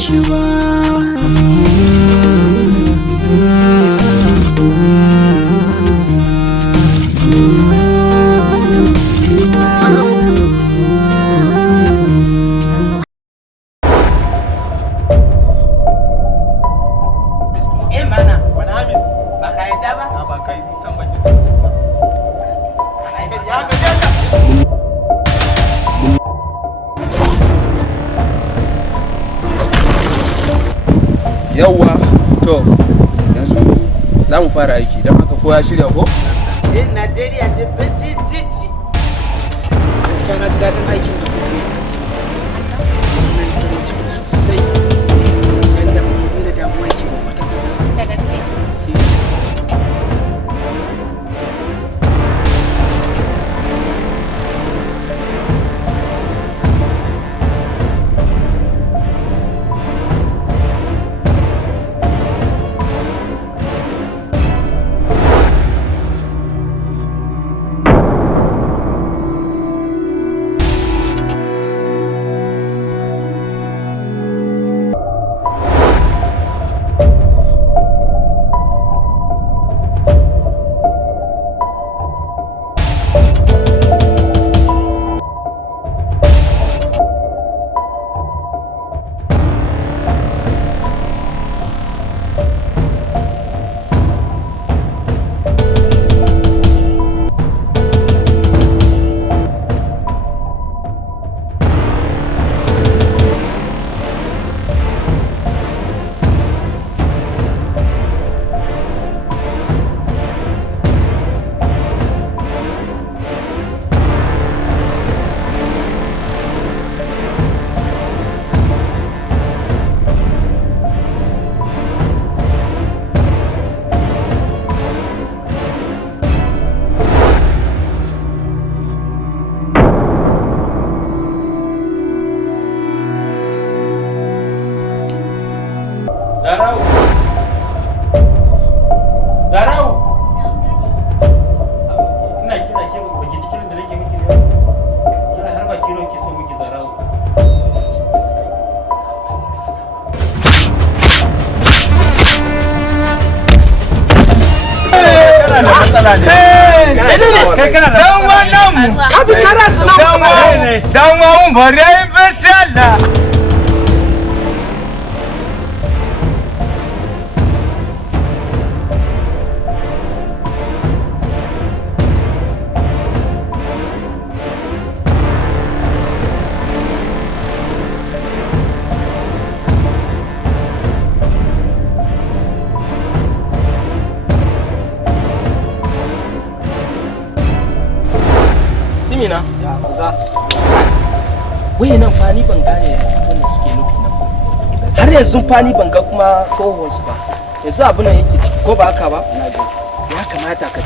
shi ba. Yawwa to yanzu za mu fara aiki don haka ko ya shirya ko? Najeriya ta bacci cici. Gaskiya na ji daɗin aikin da kuke yi. Wannan farin ciki sosai. Yanda mutum da damuwa ke wata Da gaske. Zarau! Ina kira ke baki ji kiran da nake miki ne. Kira har ba kiro ki so miki Zarau. Kana da matsala ne. Kai kana da dan wannan mu. Abi kana sunan Dan mu bare bacalla. Timina? Ya kuza. Wai nan fa ni ban gane abin da suke nufi nan. Har yanzu fa ni ban ga kuma tsohon su ba. Yanzu abin nan yake ciki ko ba haka ba? Na ji. Ya kamata ka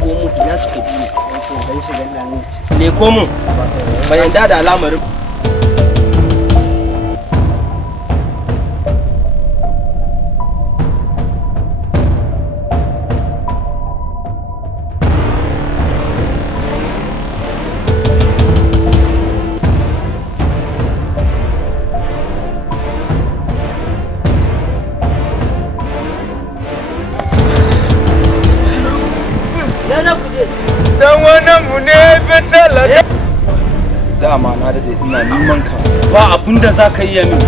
dubo mu ina suka bi. Yake dan shiga nan. Leko mu. Bayan da al'amarin. Dan wannan mu ne bacalla. Dama na da ina neman ka. Ba abin da za ka yi min.